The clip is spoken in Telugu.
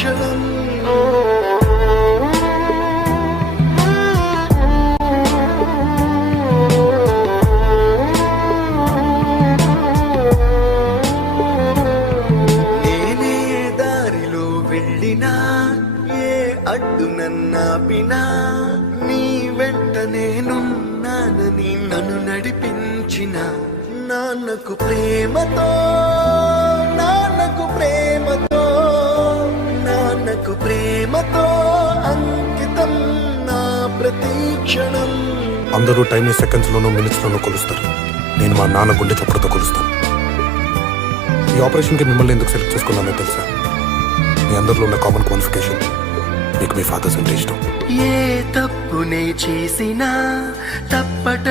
క్షణం. నేనే దారిలో వెళ్ళినా, ఏ అడ్డు నన్నాపినా, నీ వెంట నేనున్నానని నన్ను నడిపించిన నాన్నకు ప్రేమతో, నాన్నకు ప్రేమతో, నాన్నకు ప్రేమతో అంకితం నా ప్రతి క్షణం. అందరూ టైంని సెకండ్స్లోనూ మినిట్స్లోనూ కొలుస్తారు. నేను మా నాన్న గుండె చప్పుడుతో కొలుస్తాను. ఈ ఆపరేషన్కి మిమ్మల్ని ఎందుకు సెలెక్ట్ చేసుకున్నానో తెలుసా? మీ అందరిలో ఉన్న కామన్ క్వాలిఫికేషన్, మీకు మీ ఫాదర్స్ అంటే ఇష్టం. ఏ తప్పునే చేసినా తప్పట